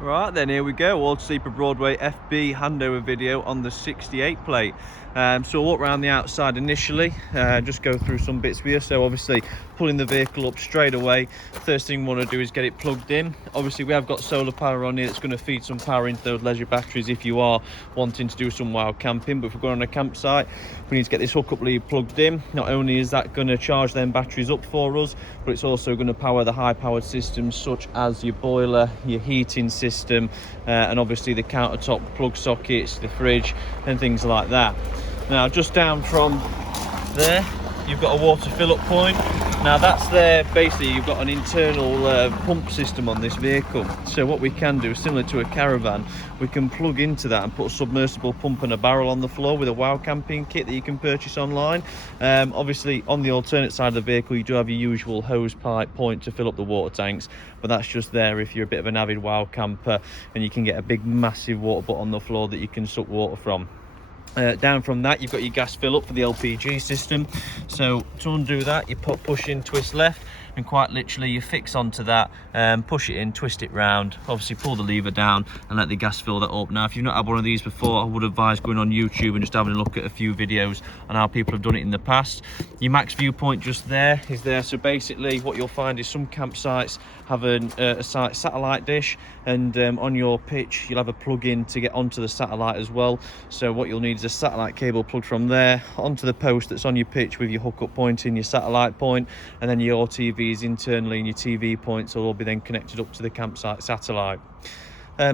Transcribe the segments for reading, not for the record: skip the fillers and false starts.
Right then, here we go. Autosleeper Broadway FB handover video on the 68 plate. So we'll walk around the outside initially, just go through some bits with you. So obviously pulling the vehicle up straight away, first thing we want to do is get it plugged in. Obviously we have got solar power on here that's going to feed some power into those leisure batteries if you are wanting to do some wild camping. But if we're going on a campsite, we need to get this hookup lead plugged in. Not only is that going to charge them batteries up for us, but it's also going to power the high powered systems such as your boiler, your heating system, and obviously the countertop plug sockets, the fridge and things like that. Now just down from there you've got a water fill up point. Now that's there, basically you've got an internal pump system on this vehicle. So what we can do, similar to a caravan, we can plug into that and put a submersible pump and a barrel on the floor with a wild camping kit that you can purchase online. Obviously on the alternate side of the vehicle you do have your usual hose pipe point to fill up the water tanks, but that's just there if you're a bit of an avid wild camper and you can get a big massive water butt on the floor that you can suck water from. Down from that you've got your gas fill up for the LPG system. So to undo that you push in, twist left, and quite literally you fix onto that, push it in, twist it round, obviously pull the lever down and let the gas fill that up. Now if you've not had one of these before, I would advise going on YouTube and just having a look at a few videos on how people have done it in the past. Your max viewpoint just there is there. So basically what you'll find is some campsites have a satellite dish, and on your pitch you'll have a plug-in to get onto the satellite as well. So what you'll need is a satellite cable plugged from there onto the post that's on your pitch with your hookup point in your satellite point, and then your TVs internally and your TV points will all be then connected up to the campsite satellite.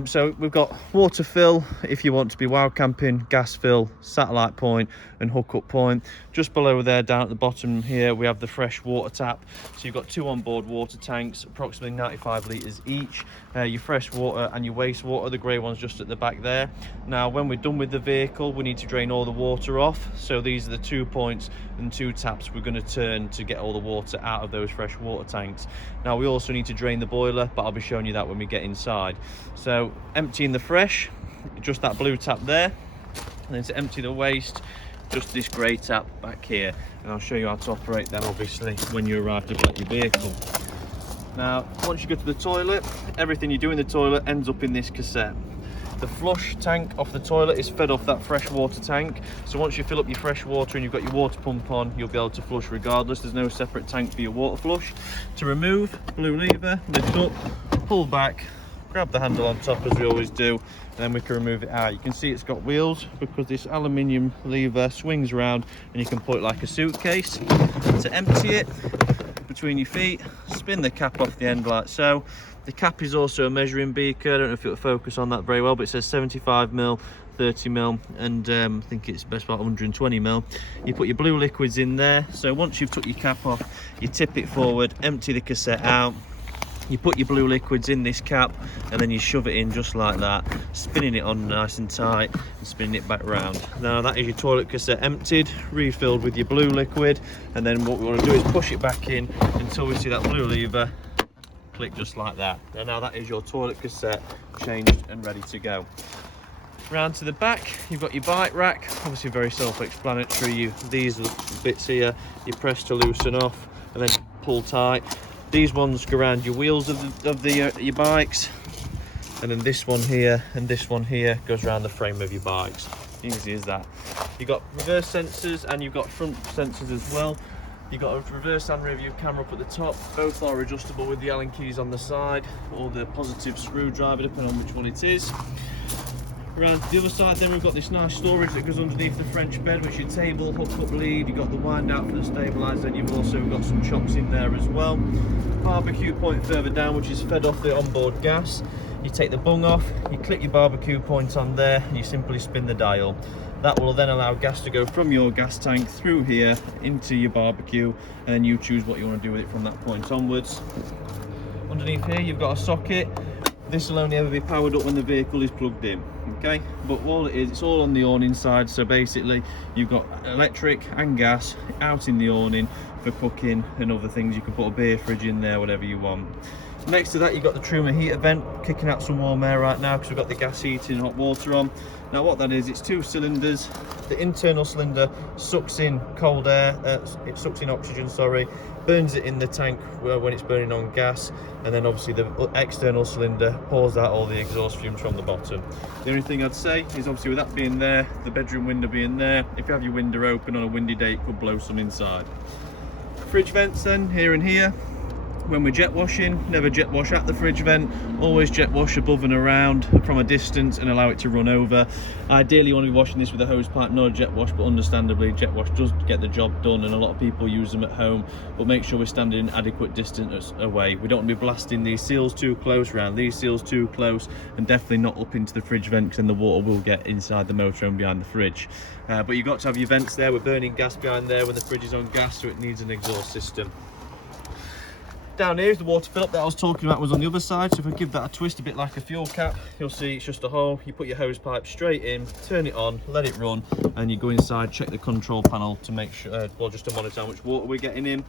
So we've got water fill if you want to be wild camping, gas fill, satellite point and hookup point. Just below there, down at the bottom here, we have the fresh water tap. So you've got two onboard water tanks, approximately 95 litres each. Your fresh water and your wastewater, the grey one's just at the back there. Now when we're done with the vehicle, we need to drain all the water off. So these are the 2 points and 2 taps we're going to turn to get all the water out of those fresh water tanks. Now we also need to drain the boiler, but I'll be showing you that when we get inside. So emptying the fresh, just that blue tap there, and then to empty the waste, just this grey tap back here, and I'll show you how to operate that obviously when you arrive to collect your vehicle. Now once you go to the toilet, everything you do in the toilet ends up in this cassette. The flush tank off the toilet is fed off that fresh water tank, so once you fill up your fresh water and you've got your water pump on, you'll be able to flush regardless. There's no separate tank for your water flush. To remove, blue lever, lift up, pull back, grab the handle on top as we always do, and then we can remove it out. You can see it's got wheels because this aluminium lever swings around and you can put it like a suitcase. To empty it, between your feet, spin the cap off the end like so. The cap is also a measuring beaker. I don't know if it'll focus on that very well, but it says 75mm, 30mm, and I think it's best about 120mm. You put your blue liquids in there. So once you've took your cap off, you tip it forward, empty the cassette out, you put your blue liquids in this cap, and then you shove it in just like that, spinning it on nice and tight and spinning it back round. Now that is your toilet cassette emptied, refilled with your blue liquid, and then what we want to do is push it back in until we see that blue lever click just like that. And now that is your toilet cassette changed and ready to go. Round to the back, you've got your bike rack, obviously very self-explanatory. These bits here you press to loosen off and then pull tight. These ones go around your wheels of your bikes, and then this one here and this one here goes around the frame of your bikes. Easy as that. You've got reverse sensors and you've got front sensors as well. You've got a reverse and rear view camera up at the top. Both are adjustable with the Allen keys on the side, or the positive screwdriver depending on which one it is. Around to the other side then we've got this nice storage that goes underneath the French bed, which is your table, hook-up lead, you've got the wind out for the stabiliser, and you've also got some chocks in there as well. Barbecue point further down, which is fed off the onboard gas. You take the bung off, you click your barbecue point on there, and you simply spin the dial. That will then allow gas to go from your gas tank through here into your barbecue, and then you choose what you want to do with it from that point onwards. Underneath here you've got a socket. This will only ever be powered up when the vehicle is plugged in, okay? But all it is, it's all on the awning side, so basically you've got electric and gas out in the awning for cooking and other things. You can put a beer fridge in there, whatever you want. Next to that you've got the Truma heater vent kicking out some warm air right now because we've got the gas heating and hot water on. Now what that is, it's 2 cylinders. The internal cylinder sucks in cold air, it sucks in oxygen, sorry, burns it in the tank when it's burning on gas, and then obviously the external cylinder pours out all the exhaust fumes from the bottom. The only thing I'd say is obviously with that being there, the bedroom window being there, if you have your window open on a windy day, it could blow some inside. Fridge vents then, here and here. When we're jet washing, never jet wash at the fridge vent, always jet wash above and around from a distance and allow it to run over. Ideally you want to be washing this with a hose pipe, not a jet wash, but understandably jet wash does get the job done and a lot of people use them at home, but make sure we're standing in adequate distance away. We don't want to be blasting these seals too close, around these seals too close, and definitely not up into the fridge vent, because then the water will get inside the motorhome behind the fridge. But you've got to have your vents there. We're burning gas behind there when the fridge is on gas, so it needs an exhaust system. Down here is the water fill up that I was talking about, was on the other side. So if I give that a twist, a bit like a fuel cap, you'll see it's just a hole. You put your hose pipe straight in, turn it on, let it run, and you go inside, check the control panel to make sure, well, just to monitor how much water we're getting in.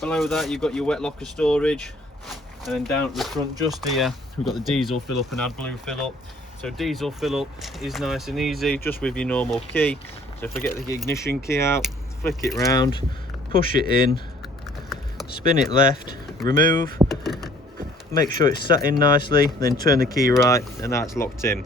Below that, you've got your wet locker storage, and then down at the front, just here, we've got the diesel fill up and AdBlue fill up. So diesel fill up is nice and easy, just with your normal key. So if I get the ignition key out, flick it round, push it in, spin it left, remove, make sure it's set in nicely, then turn the key right, and that's locked in.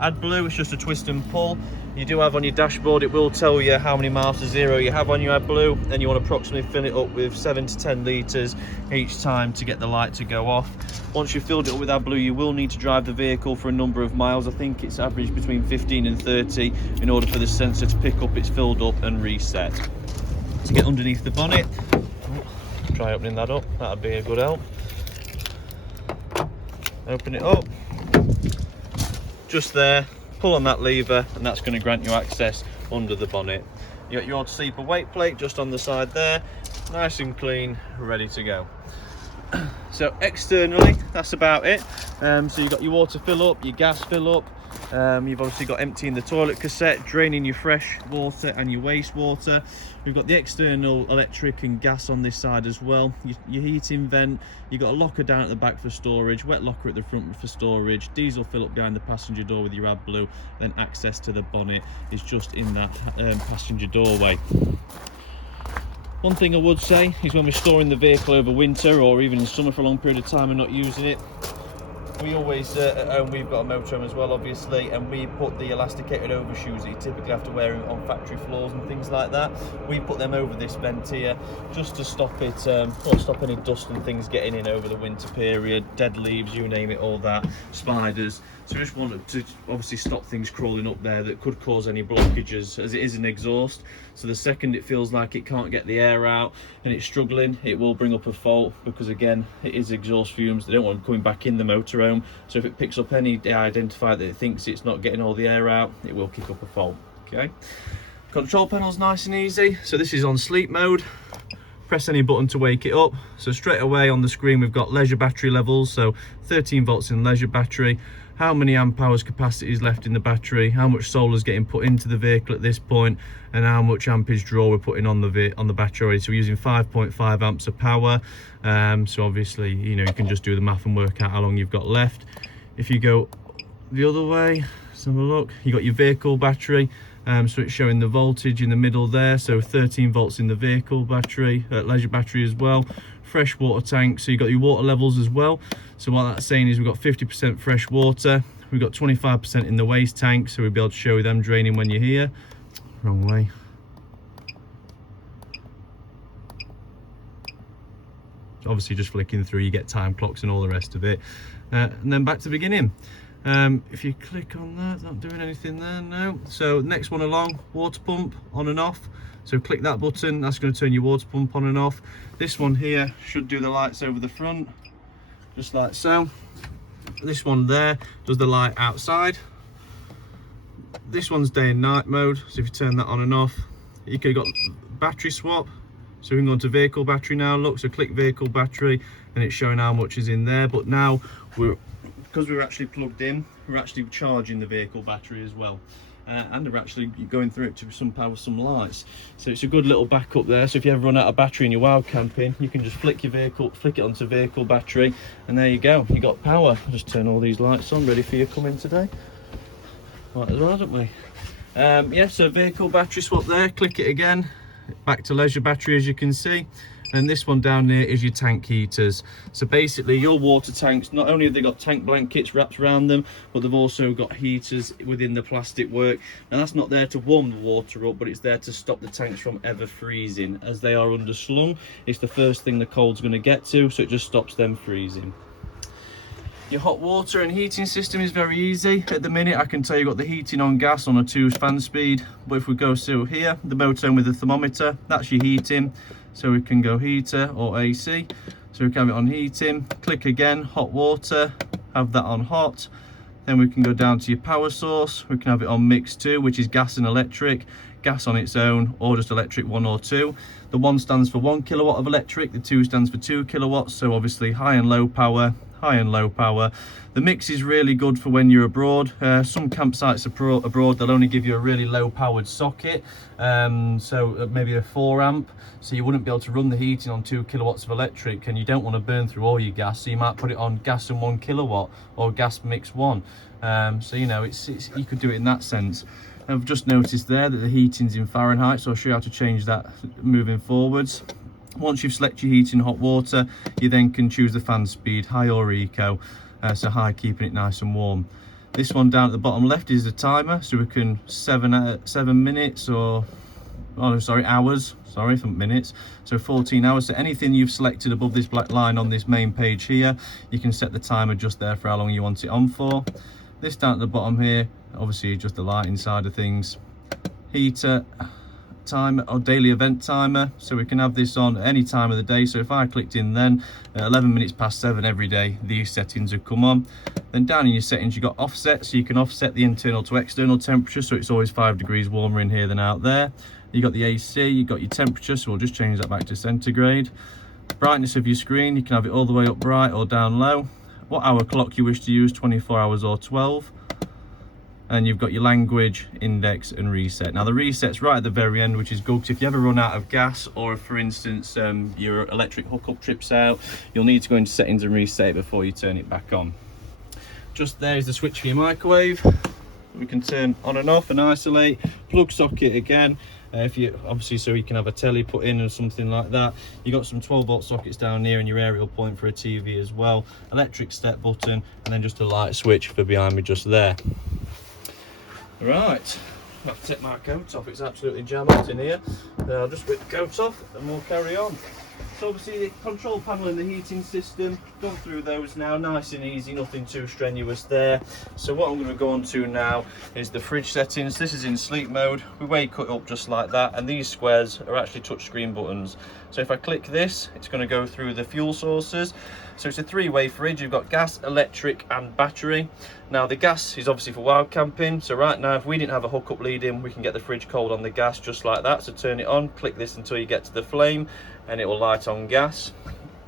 AdBlue is just a twist and pull. You do have on your dashboard, it will tell you how many miles to zero you have on your AdBlue, and you want to approximately fill it up with 7 to 10 litres each time to get the light to go off. Once you've filled it up with AdBlue, you will need to drive the vehicle for a number of miles. I think it's averaged between 15 and 30 in order for the sensor to pick up it's filled up and reset. To get underneath the bonnet, try opening that up, that'd be a good help. Open it up, just there, pull on that lever, and that's going to grant you access under the bonnet. You got your Autosleeper weight plate just on the side there, nice and clean, ready to go. So externally, that's about it. So you've got your water fill up, your gas fill up. You've obviously got emptying the toilet cassette, draining your fresh water and your wastewater. We've got the external electric and gas on this side as well. Your heating vent, you've got a locker down at the back for storage, wet locker at the front for storage, diesel fill up behind the passenger door with your AdBlue, then access to the bonnet is just in that passenger doorway. One thing I would say is when we're storing the vehicle over winter or even in summer for a long period of time and not using it, we always, at home we've got a motorhome as well obviously, and we put the elasticated overshoes that you typically have to wear on factory floors and things like that. We put them over this vent here just to stop it, stop any dust and things getting in over the winter period, dead leaves, you name it, all that, spiders. So we just wanted to obviously stop things crawling up there that could cause any blockages, as it is an exhaust. So the second it feels like it can't get the air out and it's struggling, it will bring up a fault, because again, it is exhaust fumes. They don't want them coming back in the motorhome. So if it picks up any identifier that it thinks it's not getting all the air out, it will kick up a fault. Okay. Control panel's nice and easy. So this is on sleep mode. Press any button to wake it up. So straight away on the screen we've got leisure battery levels, so 13 volts in leisure battery, how many amp hours capacity is left in the battery, how much solar is getting put into the vehicle at this point, and how much ampage draw we're putting on the battery already. So we're using 5.5 amps of power. So obviously, you know, you can just do the math and work out how long you've got left. If you go the other way, let's have a look. You got your vehicle battery. So it's showing the voltage in the middle there, so 13 volts in the vehicle battery, leisure battery as well. Fresh water tank, so you've got your water levels as well. So what that's saying is we've got 50% fresh water, we've got 25% in the waste tank, so we'll be able to show you them draining when you're here. Wrong way. Obviously just flicking through, you get time clocks and all the rest of it. And then back to the beginning. If you click on that, not doing anything there, no. So next one along, water pump on and off. So click that button, that's going to turn your water pump on and off. This one here should do the lights over the front, just like so. This one there does the light outside. This one's day and night mode, so if you turn that on and off, you could got battery swap. So we can go into vehicle battery now, look, so click vehicle battery and it's showing how much is in there. But now because we're actually plugged in, we're actually charging the vehicle battery as well. And we're actually going through it to some power, some lights. So it's a good little backup there. So if you ever run out of battery and you're wild camping, you can just flick it onto vehicle battery, and there you go, you got power. I'll just turn all these lights on, ready for you coming today. Right as well, don't we? Yeah, so vehicle battery swap there, click it again, back to leisure battery as you can see. And this one down here is your tank heaters. So basically your water tanks, not only have they got tank blankets wrapped around them, but they've also got heaters within the plastic work. Now that's not there to warm the water up, but it's there to stop the tanks from ever freezing. As they are underslung, it's the first thing the cold's going to get to, so it just stops them freezing. Your hot water and heating system is very easy. At the minute I can tell you've got the heating on gas on a 2 fan speed, but if we go to here, the motor with the thermometer, that's your heating. So we can go heater or AC. So we can have it on heating, click again, hot water, have that on hot. Then we can go down to your power source. We can have it on mix 2, which is gas and electric, gas on its own, or just electric 1 or 2. The 1 stands for 1 kilowatt of electric, the 2 stands for 2 kilowatts. So obviously high and low power, high and low power. The mix is really good for when you're abroad. Some campsites abroad, they'll only give you a really low powered socket, so maybe a 4 amp, so you wouldn't be able to run the heating on 2 kilowatts of electric, and you don't want to burn through all your gas, so you might put it on gas and 1 kilowatt or gas mix 1. So you know, you could do it in that sense. I've just noticed there that the heating's in Fahrenheit, so I'll show you how to change that moving forwards. Once you've selected your heating hot water, you then can choose the fan speed, high or eco. So high, keeping it nice and warm. This one down at the bottom left is the timer, so we can 7 minutes or, oh sorry, hours, sorry for minutes, so 14 hours. So anything you've selected above this black line on this main page here, you can set the timer just there for how long you want it on for. This down at the bottom here, obviously just the lighting side of things. Heater, timer or daily event timer, so we can have this on at any time of the day. So if I clicked in then 11 minutes past 7 every day, these settings would come on. Then down in your settings you've got offset, so you can offset the internal to external temperature, so it's always 5 degrees warmer in here than out there. You got the AC, you got your temperature, so we'll just change that back to centigrade. Brightness of your screen, you can have it all the way up bright or down low. What hour clock you wish to use, 24 hours or 12. And you've got your language, index and reset. Now the reset's right at the very end, which is good, because if you ever run out of gas, or if for instance your electric hookup trips out, you'll need to go into settings and reset it before you turn it back on. Just there is the switch for your microwave. We can turn on and off and isolate. Plug socket again, if you obviously, so you can have a telly put in or something like that. You got some 12-volt sockets down here and your aerial point for a TV as well. Electric step button, and then just a light switch for behind me just there. Right, I have to take my coat off, it's absolutely jam hot in here. I'll just whip the coat off and we'll carry on. So obviously the control panel and the heating system, gone through those now, nice and easy, nothing too strenuous there. So what I'm going to go on to now is the fridge settings. This is in sleep mode. We wake it up just like that, and these squares are actually touchscreen buttons. So if I click this, it's going to go through the fuel sources. So it's a 3-way fridge. You've got gas, electric and battery. Now the gas is obviously for wild camping. So right now, if we didn't have a hookup lead in, we can get the fridge cold on the gas just like that. So turn it on, click this until you get to the flame and it will light on gas.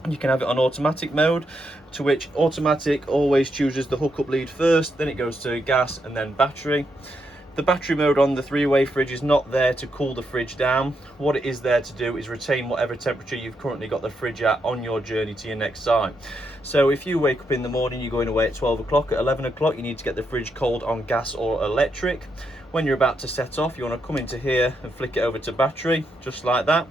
You can have it on automatic mode, to which automatic always chooses the hookup lead first, then it goes to gas and then battery. The battery mode on the 3-way fridge is not there to cool the fridge down. What it is there to do is retain whatever temperature you've currently got the fridge at on your journey to your next site. So if you wake up in the morning, you're going away at 12 o'clock, at 11 o'clock you need to get the fridge cold on gas or electric. When you're about to set off, you want to come into here and flick it over to battery, just like that.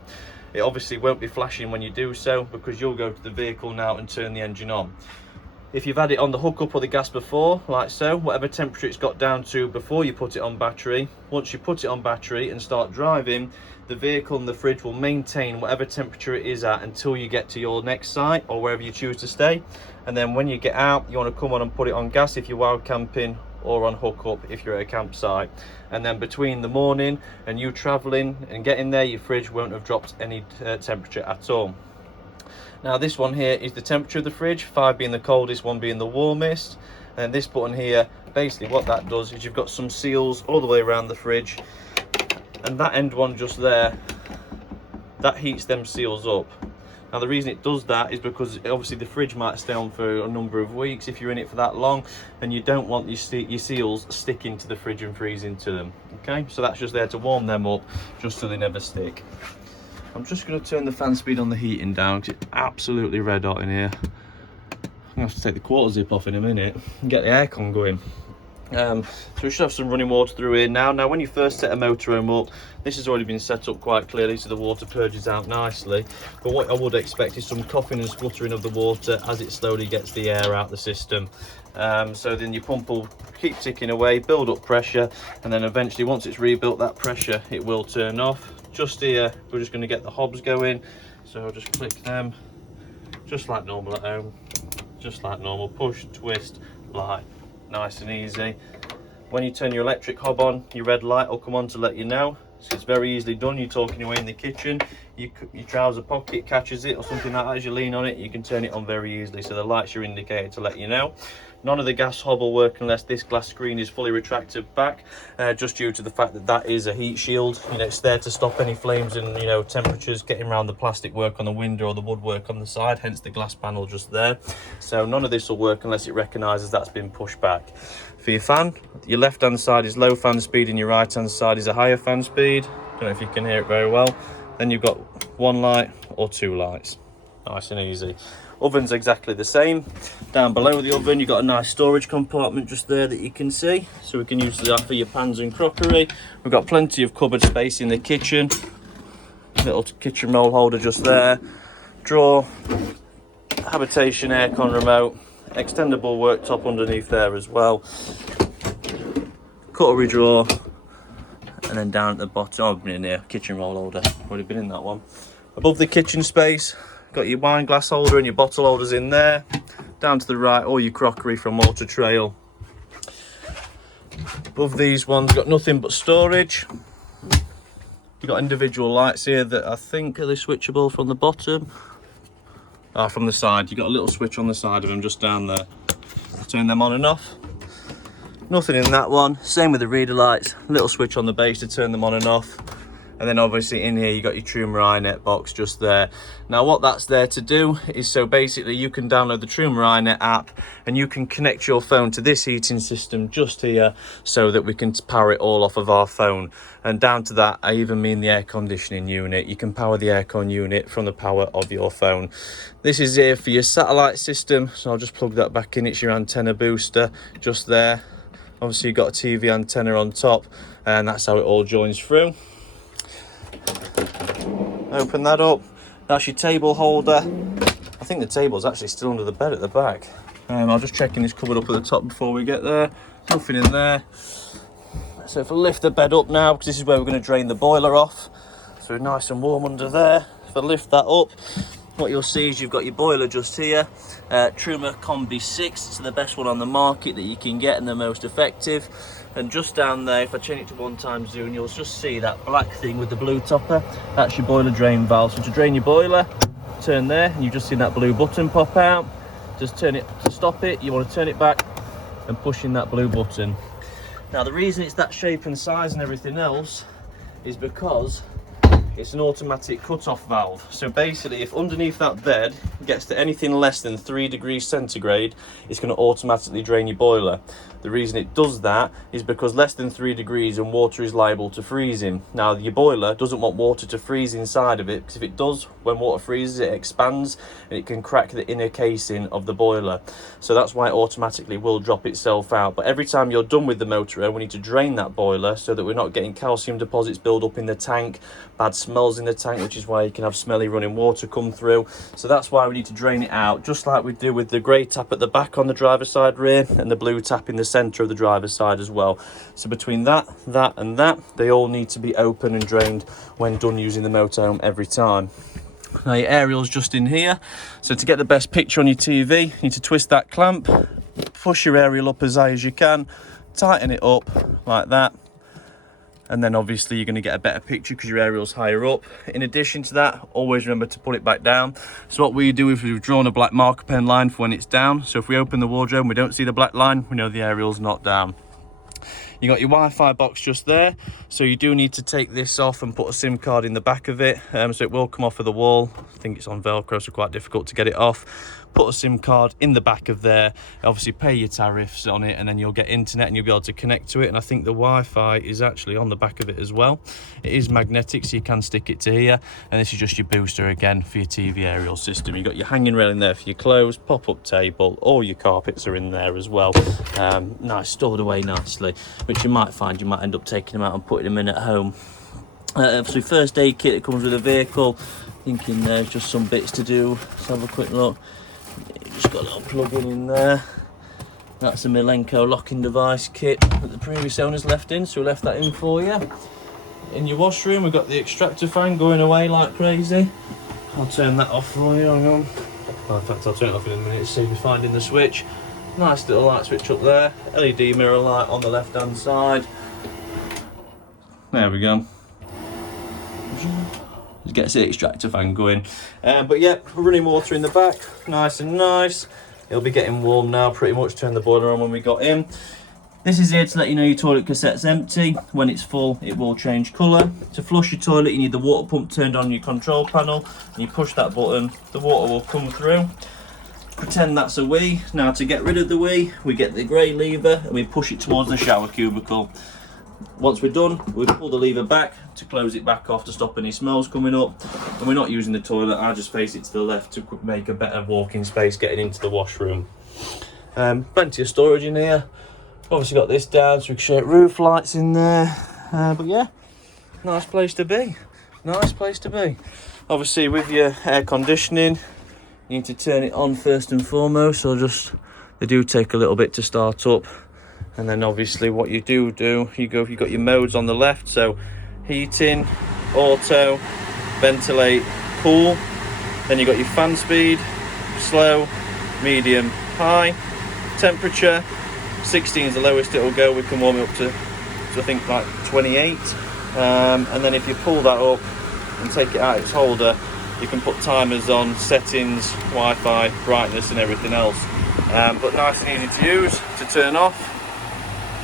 It obviously won't be flashing when you do so, because you'll go to the vehicle now and turn the engine on. If you've had it on the hookup or the gas before, like so, whatever temperature it's got down to before you put it on battery, once you put it on battery and start driving, the vehicle and the fridge will maintain whatever temperature it is at until you get to your next site or wherever you choose to stay. And then when you get out, you want to come on and put it on gas if you're wild camping, or on hookup if you're at a campsite. And then between the morning and you traveling and getting there, your fridge won't have dropped any temperature at all. Now this one here is the temperature of the fridge, 5 being the coldest, 1 being the warmest. And this button here, basically what that does is you've got some seals all the way around the fridge, and that end one just there, that heats them seals up. Now the reason it does that is because obviously the fridge might stay on for a number of weeks if you're in it for that long, and you don't want your seals sticking to the fridge and freezing to them. Okay, so that's just there to warm them up, just so they never stick. I'm just going to turn the fan speed on the heating down because it's absolutely red hot in here. I'm going to have to take the quarter zip off in a minute and get the aircon going. So we should have some running water through here now. Now when you first set a motorhome up, this has already been set up quite clearly so the water purges out nicely, but what I would expect is some coughing and spluttering of the water as it slowly gets the air out the system. So then your pump will keep ticking away, build up pressure, and then eventually once it's rebuilt that pressure it will turn off. Just here we're just going to get the hobs going, so I'll just click them just like normal at home, just like normal, push, twist, light. Nice and easy. When you turn your electric hob on, your red light will come on to let you know. So it's very easily done. You're talking away in the kitchen, your trouser pocket catches it or something like that. As you lean on it, you can turn it on very easily. So the light's your indicator to let you know. None of the gas hob will work unless this glass screen is fully retracted back, just due to the fact that that is a heat shield. You know, it's there to stop any flames and, you know, temperatures getting around the plastic work on the window or the woodwork on the side, hence the glass panel just there. So none of this will work unless it recognises that's been pushed back. For your fan, your left hand side is low fan speed and your right hand side is a higher fan speed. Don't know if you can hear it very well. Then you've got one light or two lights. Nice and easy. Oven's exactly the same. Down below the oven you've got a nice storage compartment just there that you can see, so we can use that for your pans and crockery. We've got plenty of cupboard space in the kitchen, little kitchen roll holder just there, drawer, habitation aircon remote, extendable worktop underneath there as well, cutlery drawer, and then down at the bottom, I've been in here, kitchen roll holder, already been in that one. Above the kitchen space, got your wine glass holder and your bottle holders in there. Down to the right, all your crockery from Water Trail. Above these ones, got nothing but storage. You've got individual lights here that I think are they switchable from the bottom. From the side, you've got a little switch on the side of them just down there. Turn them on and off. Nothing in that one. Same with the reader lights, little switch on the base to turn them on and off. And then obviously in here you got your Truma iNet box just there. Now what that's there to do is, so basically you can download the Truma iNet app and you can connect your phone to this heating system just here so that we can power it all off of our phone. And down to that, I even mean the air conditioning unit. You can power the aircon unit from the power of your phone. This is here for your satellite system, so I'll just plug that back in. It's your antenna booster just there. Obviously you've got a TV antenna on top and that's how it all joins through. Open that up, that's your table holder. I think the table's actually still under the bed at the back. I'll just check in this cupboard up at the top before we get there. Nothing in there. So if I lift the bed up now, because this is where we're going to drain the boiler off, so nice and warm under there. If I lift that up, what you'll see is you've got your boiler just here. Truma Combi 6, it's the best one on the market that you can get and the most effective. And just down there, if I change it to 1x zoom, you'll just see that black thing with the blue topper. That's your boiler drain valve. So to drain your boiler, turn there, and you've just seen that blue button pop out. Just turn it to stop it. You want to turn it back and push in that blue button. Now the reason it's that shape and size and everything else is because it's an automatic cut-off valve. So basically, if underneath that bed gets to anything less than 3 degrees centigrade, it's going to automatically drain your boiler. The reason it does that is because less than 3 degrees and water is liable to freezing. Now your boiler doesn't want water to freeze inside of it, because if it does, when water freezes it expands and it can crack the inner casing of the boiler. So that's why it automatically will drop itself out. But every time you're done with the motorhome, we need to drain that boiler so that we're not getting calcium deposits build up in the tank, bad smells in the tank, which is why you can have smelly running water come through. So that's why we need to drain it out, just like we do with the grey tap at the back on the driver's side rear and the blue tap in the centre of the driver's side as well. So between that and that, they all need to be open and drained when done using the motorhome every time. Now your aerial's just in here, so to get the best picture on your TV, you need to twist that clamp, push your aerial up as high as you can, tighten it up like that, and then obviously you're going to get a better picture because your aerial's higher up. In addition to that, always remember to put it back down. So what we do is we've drawn a black marker pen line for when it's down, so if we open the wardrobe and we don't see the black line, we know the aerial's not down. You got your Wi-Fi box just there, so you do need to take this off and put a SIM card in the back of it, so it will come off of the wall. I think it's on Velcro, so quite difficult to get it off. put a SIM card in the back of there, obviously pay your tariffs on it, and then you'll get internet and you'll be able to connect to it. And I think the Wi-Fi is actually on the back of it as well. It is magnetic, so you can stick it to here, and this is just your booster again for your TV aerial system. You've got your hanging rail in there for your clothes, pop-up table, all your carpets are in there as well. Nice, stored away nicely, which you might find you might end up taking them out and putting them in at home. Obviously first aid kit that comes with the vehicle. Thinking there's just some bits to do. Let's have a quick look. Just got a little plug-in in there. That's a Milenko locking device kit that the previous owners left in, so we left that in for you. In your washroom we've got the extractor fan going away like crazy. I'll turn that off for you, hang on. Well, in fact I'll turn it off in a minute, see if you're finding the switch. Nice little light switch up there. LED mirror light on the left hand side. There we go. Just gets the extractor fan going. But yeah, running water in the back, nice and nice. It'll be getting warm now, pretty much. Turned the boiler on when we got in. This is here to let you know your toilet cassette's empty. When it's full, it will change colour. To flush your toilet, you need the water pump turned on your control panel. And you push that button, the water will come through. Pretend that's a wee. Now to get rid of the wee, we get the grey lever and we push it towards the shower cubicle. Once we're done, we pull the lever back to close it back off to stop any smells coming up. And we're not using the toilet, I just face it to the left to make a better walking space getting into the washroom. Plenty of storage in here. Obviously got this down so we can show roof lights in there. But yeah, nice place to be. Nice place to be. Obviously with your air conditioning, you need to turn it on first and foremost. So they do take a little bit to start up. And then obviously what you do, you've got your modes on the left, so heating, auto, ventilate, cool. Then you've got your fan speed, slow, medium, high. Temperature, 16 is the lowest it will go. We can warm it up to I think like 28. And then if you pull that up and take it out its holder, you can put timers on, settings, Wi-Fi, brightness and everything else. But nice and easy to use, to turn off.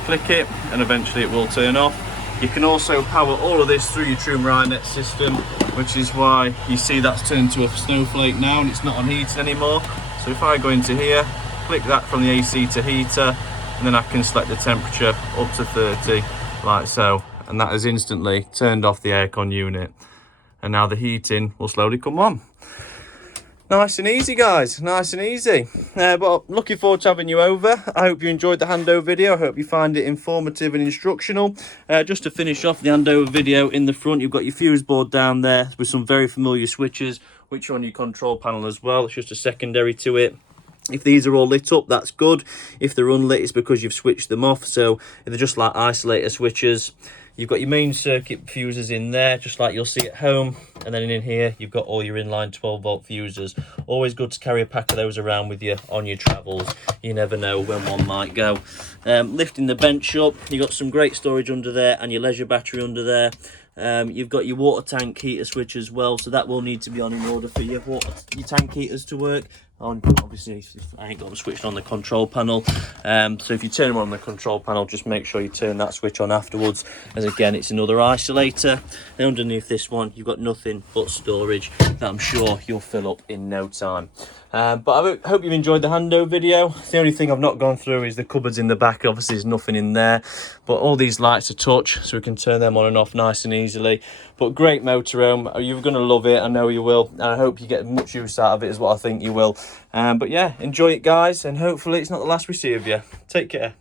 Click it and eventually it will turn off. You can also power all of this through your True Net system, which is why you see that's turned to a snowflake now and it's not on heating anymore. So if I go into here, click that from the AC to heater, and then I can select the temperature up to 30 like so, and that has instantly turned off the aircon unit, and now the heating will slowly come on. Nice and easy, guys, nice and easy. But I'm looking forward to having you over. I hope you enjoyed the handover video. I hope you find it informative and instructional. Just to finish off the handover video, in the front you've got your fuse board down there with some very familiar switches which are on your control panel as well. It's just a secondary to it. If these are all lit up, that's good. If they're unlit, it's because you've switched them off. So they're just like isolator switches. You've got your main circuit fuses in there, just like you'll see at home. And then in here, you've got all your inline 12-volt fuses. Always good to carry a pack of those around with you on your travels. You never know when one might go. Lifting the bench up, you've got some great storage under there and your leisure battery under there. You've got your water tank heater switch as well, so that will need to be on in order for your tank heaters to work. Obviously, I ain't got them switched on the control panel, so if you turn them on the control panel, just make sure you turn that switch on afterwards, as again it's another isolator. And underneath this one you've got nothing but storage that I'm sure you'll fill up in no time. But I hope you've enjoyed the handover video. The only thing I've not gone through is the cupboards in the back. Obviously there's nothing in there, but all these lights are touch, so we can turn them on and off nice and easily. But great motorhome, you're going to love it, I know you will, and I hope you get much use out of it is what I think you will. But yeah, enjoy it guys, and hopefully it's not the last we see of you. Take care.